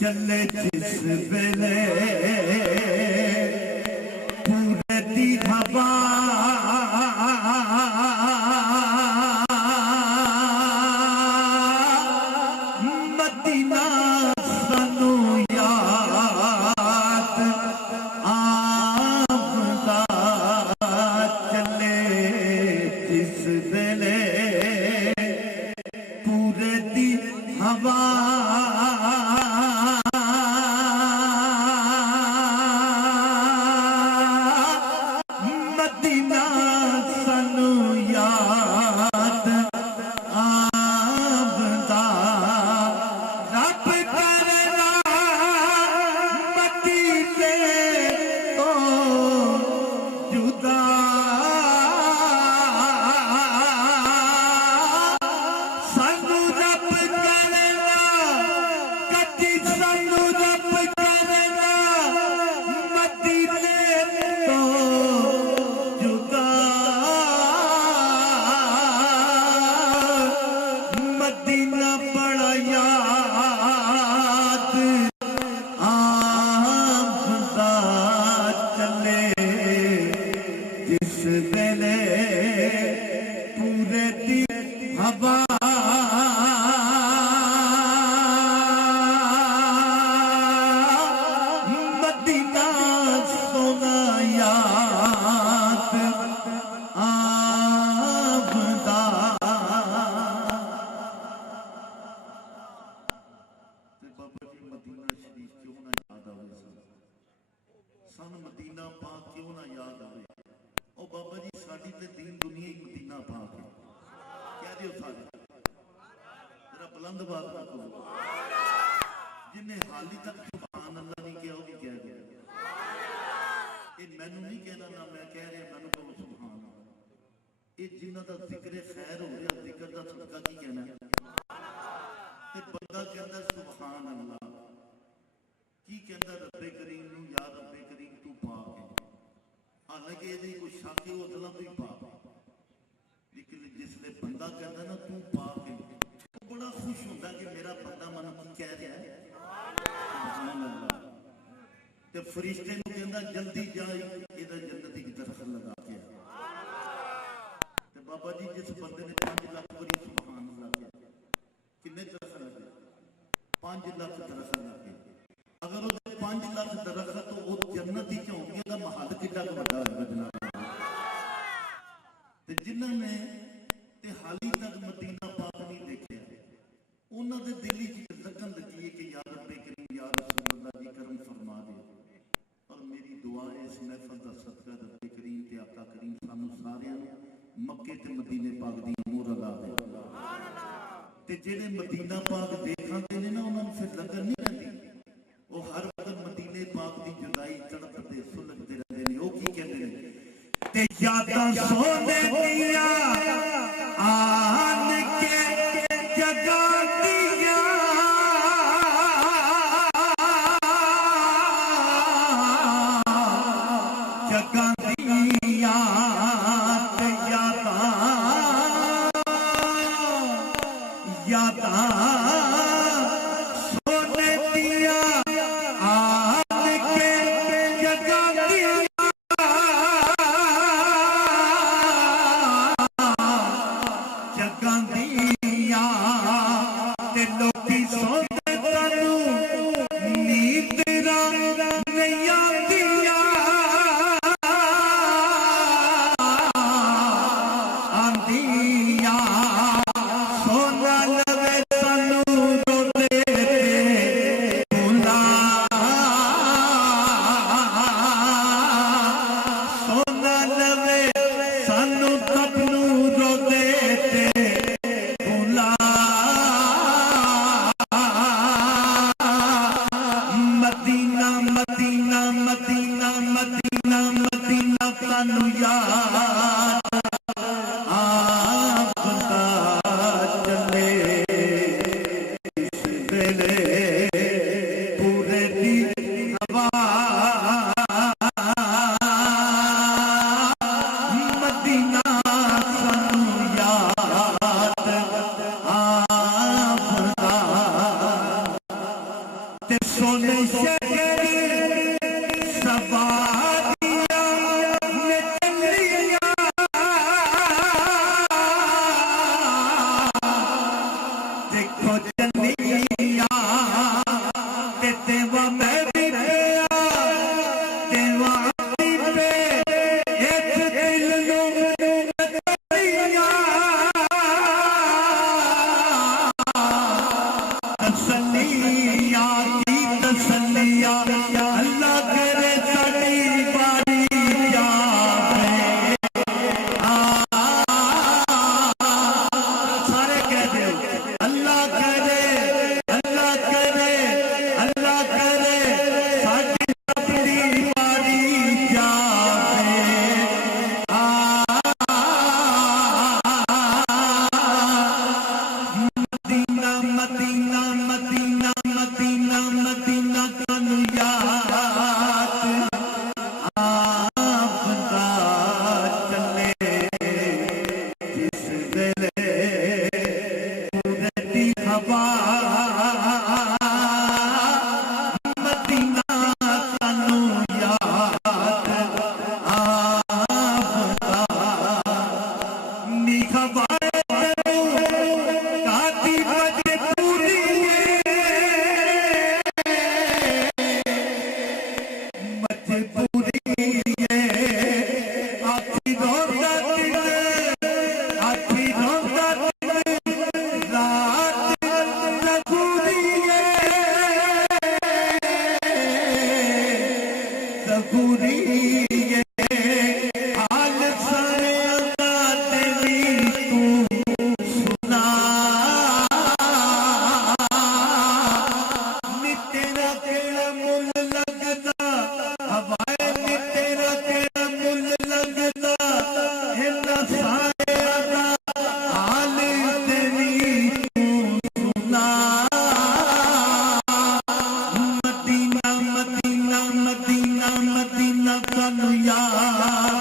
چلے جس ویلے پورے دی ہوا مدینہ سانو یاد آمدا چلے جس ویلے پورے دی ہوا فرشتے نو کہندا جلدی جائی ادھر جنتی کی طرف لگا کے تے بابا جی جس بندے نے 5 لاکھ بری سبحان اللہ کیا کنے درخت لگے 5 لاکھ درخت لگے اگر وہ 5 لاکھ درخت تو وہ جنت ہی کیوں گیا محل کڈا بڑا ہے جناب تے جنہاں نے تے حالی تک مدینہ پاک نہیں دیکھا انہاں دے دل وچ لگن لگی ہے کہ یا رب کریم یا رسول اللہ جی کرم فرما دے میری دعا ہے اس محفل دا صدقہ رب کریم تے آقا کریم سانو سارے مکے تے مدینے پاک دی امور علا دے تے جڑے مدینہ پاک دیکھاں تے نے نا انہاں نوں پھر لگن نہیں رہندی وہ ہر وقت مدینے پاک دی جدائی تڑپ تے سلگتے رہندے نے او کی کہندے نے تے یاداں سونے دیاں آن کے جگا دیاں تے سونے شکر سوادیاں نے چلیاں دیکھو چلیاں تے تیوا میں بھی گیا تیوا اپنی پہ ایک دل نو چلیاں تسلیاں کی تسلیاں اللہ کرے ساڈی باری جاوے سارے کہہ دے اللہ کرے اللہ کرے اللہ کرے ساڈی اپنی باری جاوے مدینہ مدینہ مدینہ مدینہ مدینہ تانوں یاد آپدا چلے جس ویلے قدرتی ہوا مدینہ تانوں یاد آپدا میٹھا وائے کاتی مجبوری مجبوری آخی روزہ دن آخی روزہ دن رات ضروری ضروری حال سارے تیری تو سنا نی تیرا کیڑا مل لگدا ہوائے نی تیرا کیڑا مل لگدا انہاں ساریاں دا حال تیری تو سنا مدینہ مدینہ مدینہ مدینہ تانوں یاد